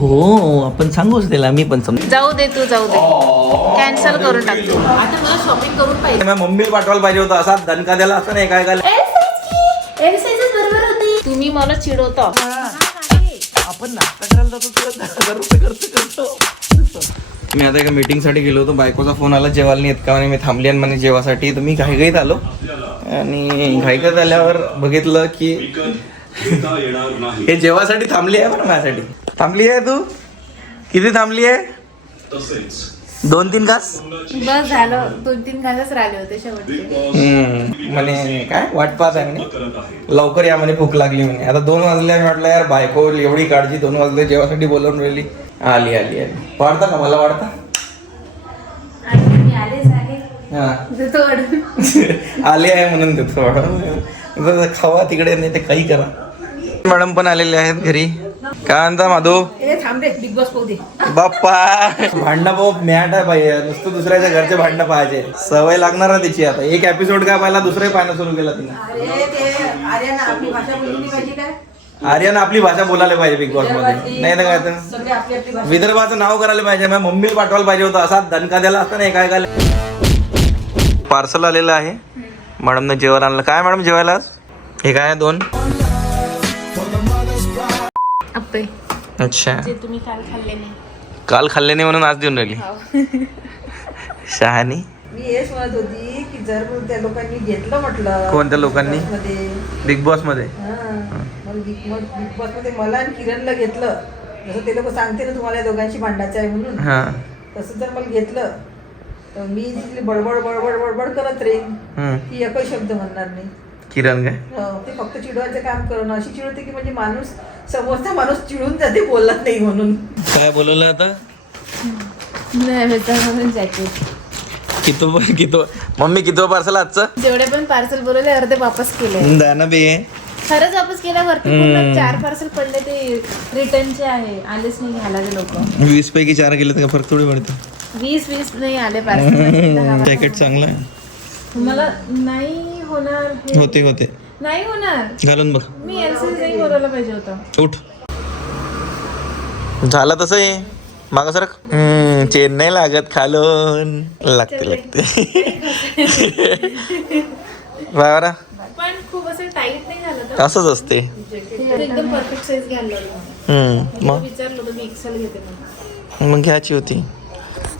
हो आपण सांगूच त्याला मी पण समज. जाऊ दे तू जाऊ दे. कॅन्सल करून टाकतो आता मला शॉपिंग करून पाहिजे. मम्मीला पाठवायला पाहिजे होता असा दणका द्याला असं नाही काय काय बरोबर होती. तुम्ही मला चिडवता. आपण नाश्ता करायला जातो तुला हजार रुपये खर्च करतो. मी आता एका मीटिंगसाठी गेलो होतो बायकोचा फोन आला जेवायला नाही येत का म्हणे मी थांबली आणि म्हणे जेवासाठी. तर मी घाईघाईत आलो. आणि घाईघाईत आल्यावर बघितलं की हे जेवासाठी थांबली आहे बरं माझ्यासाठी. थांबली आहे तू? किती थांबली आहे? दोन तीन घास? बस झालं. दोन तीन घासच राहिले होते शेवटचे. म्हणे काय? वाट पाहत आहे म्हणे. लवकर या म्हणे भूक लागली म्हणे. आता दोन वाजले म्हटलं यार बायको एवढी काळजी दोन वाजले जेवासाठी बोलवून राहिली. आली आली आली. वाढता का? मला वाढता? हा. आले आहे म्हणून देतो मॅडम खावा तिकडे नाही ते काही करा. मॅडम पण आलेले आहेत घरी. काय म्हणता माधू? ए थांब रे बिग बॉस पाहू दे. बाप्पा. भांडणं भाऊ मॅट आहे पाहिजे नुसतं दुसऱ्याच्या घरचे भांडणं पाहिजे सवय लागणार ना तिची आता. एक एपिसोड काय पाहिला दुसरे पाहणं सुरू केला तिने. अरे ते आर्याना आपली भाषा बोलायला पाहिजे बिग बॉसमध्ये. नाही तर काय तर? विदर्भाचं नाव करायला पाहिजे मग मम्मीला पाठवायला पाहिजे होतं. असा दणका द्यायला असता नाही काय काय पार्सल आलेलं आहे. मॅडमने जेवण आणलं. काय मॅडम जेवायला हे काय आहे दोन? अप्पे अच्छा. जे तुम्ही काल खाल्ले नाही. काल खाल्ले नाही म्हणून आज देऊन राहिली. शहाणी. मी हेच म्हणत होती की जर त्या लोकांनी घेतलं म्हटलं कोणत्या लोकांनी? मध्ये. बिग बॉसमध्ये. बिग बॉसमध्ये मला आणि किरणला घेतलं. जसं ते लोक सांगते ना तुम्हाला या दोघांशी भांडायचं आहे म्हणून. हा. तसं जर मला घेतलं तर मी तिथली बडबड बडबड बडबड करत राहीन. हम्म. की एकही शब्द म्हणणार नाही. किरण काय? हो, ते फक्त चिडवायचं काम करणं. अशी चिडवते की म्हणजे माणूस समोरचा माणूस चिडून जाते बोलत नाही म्हणून. काय बोलवलं आता? नाही जॅकेट कितो कितो मम्मी कितो पार्सल आजचं? जेवढे पण पार्सल बोलवले अर्धे वापस केले. द्या ना बे खरंच वापस केल्यावरती पूर्ण चार पार्सल पडले ते रिटर्नचे आहे. आलेच नाही घालायचे लोक. वीस पैकी चार गेले तर फरक थोडी पडतो. वीस वीस नाही आले पार्सल जॅकेट चांगलं आहे. मला नाही होणार हे. होते होते. नाही होणार? घालून बघ. मी नाही बोलवलं पाहिजे होतं. उठ. झालं तसं आहे माग सर चेन नाही लागत खालून. लागते लागते. बरं. पण खूप असं टाईट नाही झालं तर? असंच असते. एकदम परफेक्ट साईज घ्यायला लागलं हम्म, मग? विचारलं होतं मी एक्सेल घेते म्हणून. मग घ्यायची होती.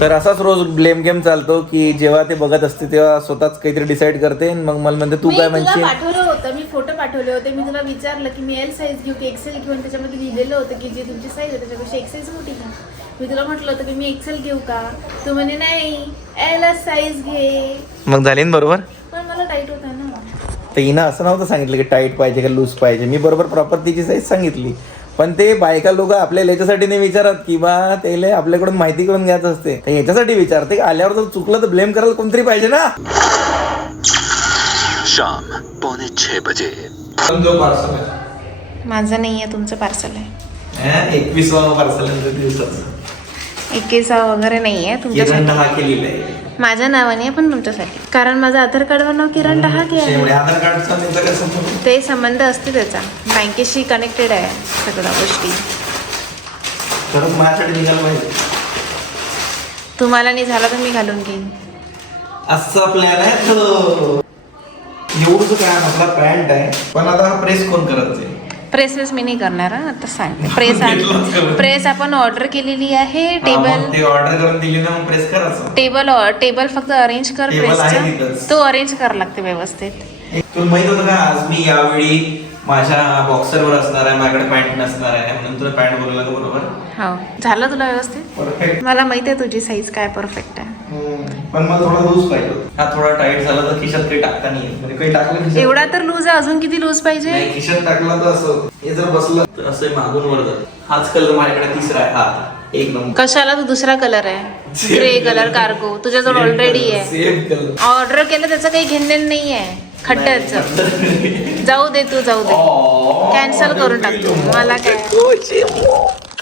तर असाच रोज ब्लेम गेम चालतो की जेव्हा ते बघत असते तेव्हा स्वतःच काहीतरी डिसाईड करते आणि मग मला म्हणते तू मी काय तुला म्हणशील? पाठवलं होतं मी फोटो पाठवले होते. मी तुला विचारलं की मी एल साईज घेऊ की एक्सेल घेऊ आणि त्याच्यामध्ये लिहिलेलं होतं की जी तुमची साईज आहे त्याच्यापेक्षा एक साईज मोठी घ्या मी तुला म्हटलं होतं की मी एक्सेल घेऊ का? तू म्हणे नाही एल साईज घे. मग झाली ना बरोबर? पण मला टाईट होता ना. तर हिनं असं नव्हतं सांगितलं की टाईट पाहिजे का लूज पाहिजे. मी बरोबर प्रॉपर तिची साईज सांगितली. पण ते बायका लोक आपल्याला याच्यासाठी नाही विचारत की बा त्याला आपल्याकडून माहिती करून घ्यायचं असते. तर याच्यासाठी विचारते की आल्यावर जर चुकलं तर ब्लेम करायला कोणतरी पाहिजे ना? शाम पौने छह बजे. माझं नाही आहे? तुमचं पार्सल आहे. एकवीस पार्सल दिवसाचं. एकवीसा वगैरे नाही आहे तुमच्यासाठी दहा केलेलं आहे. माझ्या नावाने पण तुमच्यासाठी. कारण माझं आधार कार्डवर नाव किरण डहाके आहे? ते संबंध असते त्याचा. बँकेशी कनेक्टेड आहे सगळ्या गोष्टी. तुम्हाला नाही झाला तर मी घालून घेईन. असं प्लॅन आहे तो. एवढं काय आपला पॅन्ट आहे. पण आता हा प्रेस कोण करत आहे? प्रेसेस मी नाही करणार हं, आता सांग. प्रेस करून. प्रेस आपण ऑर्डर केलेली आहे टेबल ते ऑर्डर करून दिली ना मग प्रेस करायचं. टेबल टेबल फक्त अरेंज कर Table आहे प्रेसचा तिथंच. तो अरेंज करावा लागते व्यवस्थित. तुला माहीत होतं का आज मी यावेळी माझ्या बॉक्सरवर असणार आहे माझ्याकडे पॅन्ट नसणार आहे म्हणून तुला पॅन्ट बोलवलं बरोबर? हो. झालं तुला व्यवस्थित? परफेक्ट मला माहिती आहे तुझी साईज काय परफेक्ट आहे. पण मला थोडा लूज पाहिजे. हा थोडा टाईट झाला तर खिशात काही टाकता नाही. म्हणजे काही टाकलं एवढा तर लूज आहे अजून किती लूज पाहिजे? खिशात टाकला तर असं. हे जर बसलं तर असं मागून वर जात हाच कलर माझ्याकडे तिसरा आहे. हा एक नंबर कशाला? तू दुसरा कलर आहे. ग्रे कलर कार्गो तुझ्याजवळ ऑलरेडी आहे. सेम कलर ऑर्डर केलं त्याचं काही घेणं नाही आहे खड्ड्याचं. जाऊ दे तू जाऊ दे. कॅन्सल करून टाकतो मला काय?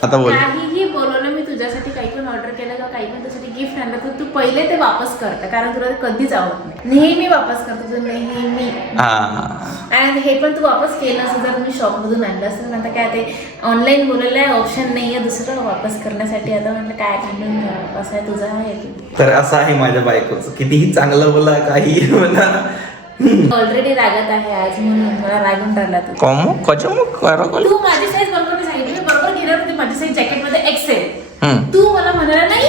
आता बोल. काहीही बोलवलं मी तुझ्यासाठी काही पण ऑर्डर केलं किंवा काही पण तुझ्यासाठी गिफ्ट आणलं तर तू पहिले ते वापस करते कारण तुला ते कधीच आवडत नाही. नेहमी वापस करतो तू नेहमी. हा. आणि हे पण तू वापस केलं असं जर मी शॉपमधून आणलं असतं आता काय ते ऑनलाईन बोलायला ऑप्शन नाही आहे दुसरं वापस करण्यासाठी. आता म्हटलं काय काढून कसं आहे तुझं आहे. ते तर असं आहे माझ्या बायकोचं. कितीही चांगलं बोला काही म्हणा ऑलरेडी रागत आहे आज म्हणून मला रागून राहिला तू. कॉमो? कचमो करा तू माझी साईज बरोबर नाही सांगितली. मी बरोबर घेणार होती माझी साईज जॅकेटमध्ये एक्सेल. तू मला म्हणाला नाही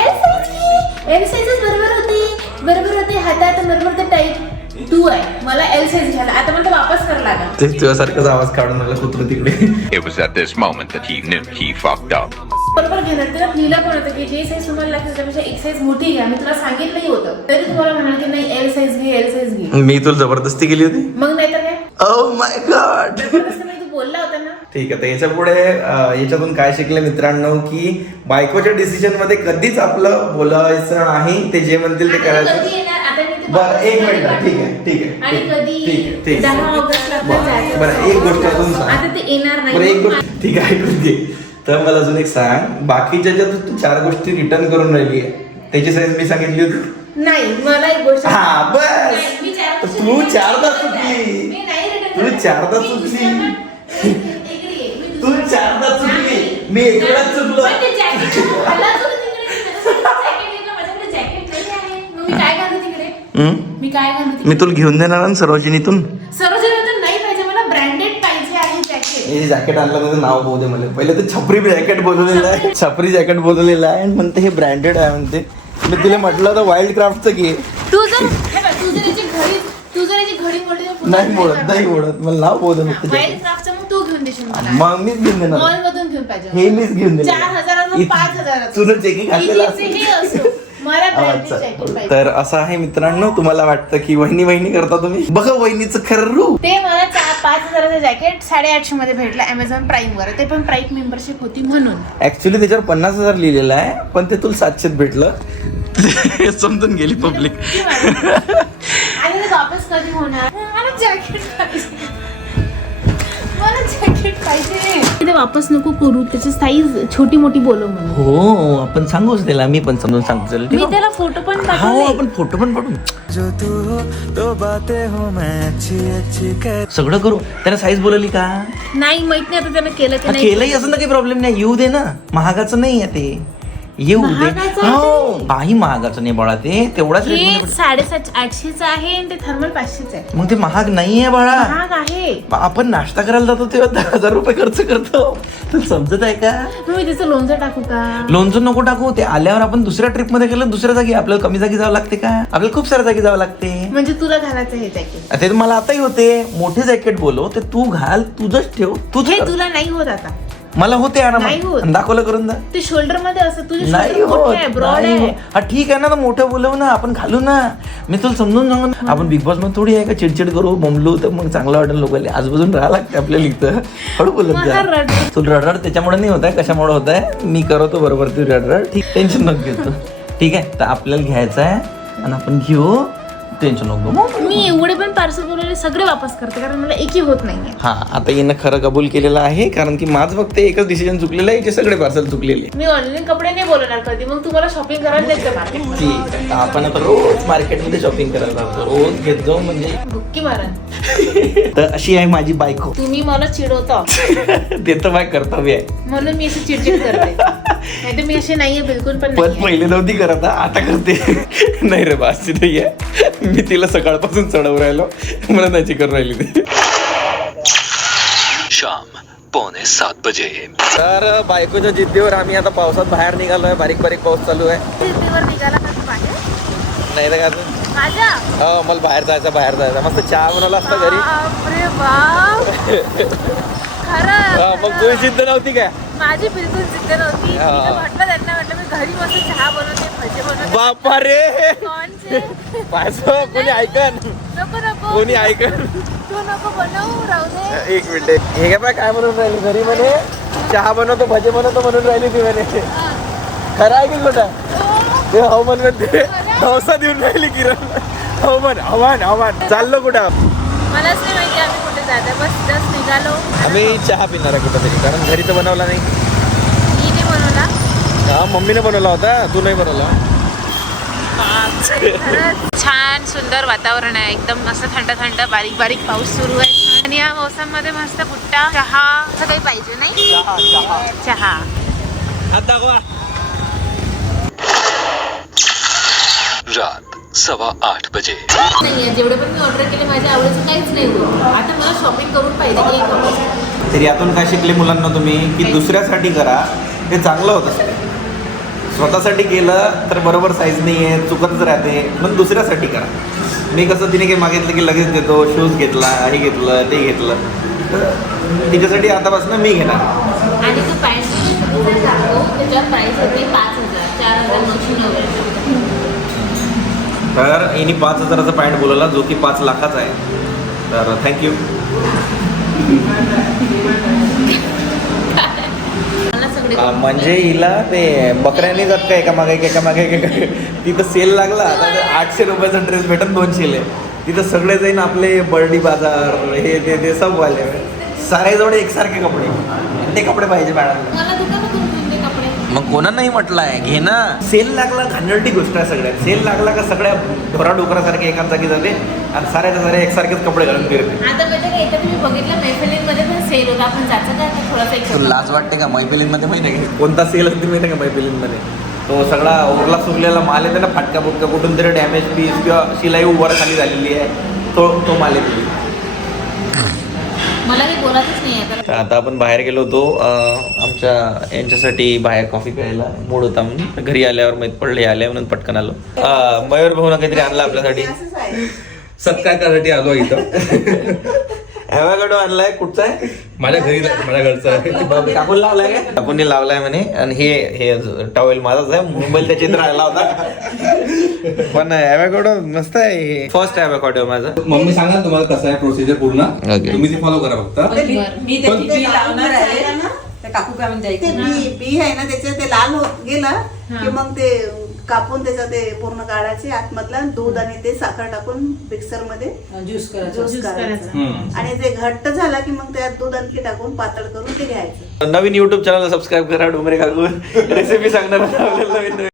एल साईज एल साईजच बरोबर होती. बरोबर होते हातात बरोबर ते टाईट तू आहे. मला एल साईज घ्यायला. आता मला वापस करायला लागेल. ते तुझ्यासारखाच आवाज काढून मला कुत्र तिकडे. It was at this moment that he knew he fucked up. बरोबर घेणार. त्याला लिहिलं पण होतं की जे साईज तुम्हाला लागते त्यापेक्षा एक साईज मोठी घ्या. मी तुला सांगितलंही होतं. तरी तुम्हाला म्हणाल की नाही एल साईज घे एल साईज घे मी तुला जबरदस्ती केली होती? मग नाही तर काय? ओ माय गॉड जबरदस्ती नाही तू बोलला होता ना. ठीक आहे तर याच्यापुढे याच्यातून काय शिकले मित्रांनो की बायकोच्या डिसिजनमध्ये कधीच आपलं बोलायचं नाही ते जे म्हणतील ते आता करायचं. कधी येणार? आता मी ते बरं एक मिनिट? ठीक आहे ठीक आहे आणि ठीक आहे, कधी ठीक आहे ठीक दहा आहे ऑगस्टला बरं, जायचं बरं एक गोष्ट अजून सांग. आता ते येणार नाही. बरं एक गोष्ट ठीक आहे ऐकून घे. तर मला अजून एक सांग. बाकीच्या ज्या तू तू चार गोष्टी रिटर्न करून राहिली आहे त्याची साईज मी सांगितली होती. नाही मला एक गोष्ट हा, बस. नाही, मी चार तू चारदा. चुकली. मी नाही return तू. चारदा मी चुकली. दुसऱ्यांना- agree आहे. मी तू दुसऱ्यांना- चारदा चुकली. नाही. मी एकदाच चुकलो. पण ते jacket घालायचं होतं तिकडे. माझ्याकडे jacket आहे ना, माझ्याकडे jacket नाही आहे. मग मी काय घालू तिकडे हम्म? मी काय घालू मी तिकडे तुला घेऊन देणार ना सरोजिनीतून सरोजिनी तर नाही पाहिजे मला ब्रँडेड पाहिजे आहे जॅकेट हे जॅकेट आणलं त्याचं नाव पाहू दे मला पहिले तर छपरी जॅकेट बोलवलेलं आहे छपरी जॅकेट बोलवलेलं आहे आणि म्हणते हे ब्रँडेड आहे म्हणते मी तुला म्हटलं होतं वाईल्ड क्राफ्टचं घे तू जर हे बघ, तू जर याची घडी तू जर याची घडी मोडली तर पुन्हा नाही मोडत. नाही मोडत. मला नाव फक्त. क्राफ्टचं मग तू घेऊन देशील मला. मग मीच घेऊन देणार. मॉल मधून घेऊन पाहिजे हे मीच घेऊन देणार. हजाराचं पाच हजाराचं तुला चेकिंग घातलेलं कितीचेही असो मला ब्रँडेड अच्छा. तर असं आहे मित्रांनो तुम्हाला वाटतं की वहिनी वहिनी करता तुम्ही? बघा वहिनीचं खरं रूप. ते मला चार पाच हजाराचं जॅकेट साडेआठशे मध्ये भेटलं अमेझॉन प्राईम वर. ते पण प्राईम मेंबरशिप होती म्हणून. ऍक्च्युली त्याच्यावर पन्नास हजार लिहिलेलं आहे पण ते तुला सातशेत भेटलं. समजून गेली पब्लिक? आणि ते वापस कधी होणार? मला जॅकेट पाहिजे. मला जॅकेट पाहिजे. वापस नको करू त्याची साईज छोटी मोठी बोलव म्हणून. हो आपण सांगूच त्याला मी पण समजून सांगतो. चल, ठीक मी आहे? त्याला फोटो पण हो पाठवले आपण फोटो पण पाठवू. जो तू हो तो बातें हो मैं अच्छी अच्छी कर सगळं करू. त्याला साईज बोलवली का? नाही माहीत नाही आता त्यानं केलं की हा, नाही. केलंही असं ना काही प्रॉब्लेम नाही. येऊ दे ना. महागाचं नाही आहे ते. येऊ दे. महागाचं हो काही महागाचं नाही बाळा ते. तेवढाच rate हे मध्ये पडेल. साडेसात आठशेच आहे आणि ते थर्मल पाचशेच आहे. मग ते महाग नाही आहे बाळा. महाग आहे. आपण नाश्ता करायला जातो तेव्हा दहा हजार रुपये खर्च करतो. तू समजत आहे का? मग मी त्याचं लोणचं टाकू का? लोणचं नको टाकू. ते आल्यावर आपण दुसऱ्या ट्रिपमध्ये गेलो दुसऱ्या जागी आपल्याला कमी जागी जावं लागते का? आपल्याला खूप साऱ्या जागी जावं लागते. म्हणजे तुला घालायचं हे जॅकेट ते तर मला आताही होते. मोठे जॅकेट बोलो ते तू घाल तुझंच ठेव तुझ हे तुला नाही होत आता. मला होते आणा नाही होत. मग. दाखवलं करून दा ते शोल्डरमध्ये असं तुझे नाही शोल्डर होत. मोठे आहे ब्रॉड नाही आहे. होत. हा ठीक आहे ना तर मोठं बोलव ना आपण घालू ना. मी तुला समजून सांगू ना. आपण बिग बॉसमध्ये थोडी आहे का? चिडचिड करू बोंबलू तर मग चांगलं वाटेल लोकांना. आजपासून राहा लागते आपल्याला इथं. हळू बोलत मला जा. रडरड. तू रडरड त्याच्यामुळे नाही होत आहे कशामुळे होत आहे? मी करतो बरोबर तू रडरड. ठीक टेन्शन नको घेतो ठीक आहे तर आपल्याला घ्यायचं आहे. आणि आपण घेऊ. टेन्शन नको घेऊ. मी एवढे पण पार्सल बोलवले सगळे वापस करते कारण मला एकही होत नाहीये. हा आता येणं खरं कबूल केलेलं आहे कारण की माझं फक्त एकच डिसिजन चुकलेलं आहे जे सगळे पार्सल चुकलेले. मी ऑनलाईन कपडे नाही बोलवणार कधी मग तुम्हाला शॉपिंग करायला जायचं मार्केट ठीक आहे आपण आता रोज मार्केटमध्ये शॉपिंग करायला जातो रोज घेत जाऊ म्हणजे. बुक्की मारण तर अशी आहे माझी बायको. तुम्ही मला चिडवता. ते तर माझं कर्तव्य आहे. म्हणून मी अशी चिडचिड करते. नाही तर मी अशी नाहीये बिलकुल पण पण नाही पहिले नव्हती करत हा, आता करते. नाही रे बास नाही आहे मी तिला सकाळपासून चढवू राहिलो. मला त्याची करून राहिली ती. शाम पौने सात बजे. तर बायकोच्या जिद्दीवर आम्ही आता पावसात बाहेर निघालोय. बारीक बारीक पाऊस चालू आहे. सिटीवर निघाला का तू बाहेर? नाही तर का हो मला बाहेर जायचं बाहेर जायचं. मस्त चहा बनवला असता घरी. हा, मग तुझी जिद्द नव्हती काय? माझी बिलकुल जिद्द नव्हती. मी हा. तर म्हटलं त्यांना म्हटलं मी घरी मस्त चहा बनवते भजे बनवते. बापा रे! कोणचे? कोणी ऐकन. नको नको. कोणी ऐकन. तू नको बनवू राहू दे. एक मिनिट. हे काय पाय काय म्हणून राहिली? घरी म्हणे चहा बनवतो भजे बनवतो म्हणून राहिली ती म्हणे. खरं आहे की खोटं? ते हवामानमध्ये डोसा देऊन राहिली किरण. हवामान हवामान हवामान चाललो कुठं? मलाच नाही माहिती आम्ही कुठे जाते बस जस्ट निघालो. आम्ही चहा पिणार आहे कुठं तरी कारण घरी तर बनवला नाही. मी नाही बनवला. हा मम्मीने बनवला होता तू नाही बनवला छान सुंदर वातावरण आहे. एकदम मस्त थंड थंड बारीक बारीक पाऊस सुरू आहे. आणि या मोसममध्ये मस्त बुट्टा चहा असं काही पाहिजे नाही? चहा रात सवा आठ बजे. नाहीये जेवढे पण मी ऑर्डर केले माझ्या आवडीचं काहीच नाही होत. आता मला शॉपिंग करून पाहिजे की एक तर यातून काय शिकले मुलांना तुम्ही? की दुसऱ्यासाठी करा. ते चांगलं होत स्वतःसाठी केलं तर बरोबर साईज नाही आहे चुकतच राहते. पण दुसऱ्यासाठी करा. मी कसं तिने काही मागितलं की लगेच देतो शूज घेतला हे घेतलं ते घेतलं. तर तिच्यासाठी आतापासून मी घेणार. आणि तो पॅन्ट त्याच्यावर प्राइस होते पाच हजार चार हजार नऊशे नव्याण्णव तर हिने पाच हजाराचा पॅन्ट बोलवला जो की पाच लाखाचा आहे. तर थँक्यू म्हणजे हिला ते बकऱ्याने जात का एका मागे एक, मागे एक, तिथं सेल लागला आता आठशे रुपयाचा ड्रेस भेटन दोनशेले तिथं सगळे जाईन आपले बर्डी बाजार हे ते ते सब वाले. सारे जोडे एकसारखे कपडे. ते कपडे पाहिजे मॅडम. मग कोणा नाही म्हटलंय घे ना. सेल लागला घाणरटी गोष्ट आहे सगळ्यात. सेल लागला का सगळ्या ढोरा डोकरासारखे एकाच जागी जाते आणि साऱ्याच्या सारे एकसारखेच कपडे घालून फिरते. आता म्हणजे काय एकदा तुम्ही बघितलं मैफिलींमध्ये पण सेल होता. आपण जायचं का आता थोडासा एक तुला लाज वाटते का मैफिलींमध्ये माहिती आहे का? कोणता सेल असते माहिती आहे का मैफिलींमध्ये तो सगळा ओरला सुरलेला माल येते ना फाटका फुटका कुठून तरी डॅमेज पीस किंवा शिलाई वर खाली झालेली आहे. तो तो माल येते मला काही बोलायचंच नाही आता तर आता आपण बाहेर गेलो होतो अं, आमच्या यांच्यासाठी बाहेर कॉफी प्यायला मूड होता म्हणून. घरी आल्यावर माहीत पडले आल्या म्हणून पटकन आलो. अं, मयूर भाऊना काहीतरी आणलं आपल्यासाठी. असंच आहे. सत्कार करायसाठी आलो इथं. ॲव्हाकाडो आणलाय कुठचा आहे? माझ्या घरी माझ्या घरचं आहे. काकून लावलाय का काकून लावलाय म्हणे आणि हे हे टॉवेल माझाच आहे मुंबईला त्याच्यात राहिला होता. पण ॲव्हाकाडो मस्त आहे हे. फर्स्ट ॲव्हाकाडो माझा. मम्मी सांगा तुम्हाला कसं आहे प्रोसिजर पूर्ण. तुम्ही ते फॉलो करा फक्त. मी लावणार आहे. काकू काय म्हणते ते बी बी आहे ना त्याचे ते लाल होत गेलं की मग ते कापून त्याचं ते पूर्ण काढायचे आतमधला दूध आणि ते साखर टाकून मिक्सरमध्ये ज्यूस ज्यूस करायचं. आणि ते घट्ट झाला की मग त्यात दूध आणखी टाकून पातळ करून ते घ्यायचं. नवीन युट्यूब चॅनल सबस्क्राईब करा डोंगरे काकू. रेसिपी सांगणार नवीन नवीन.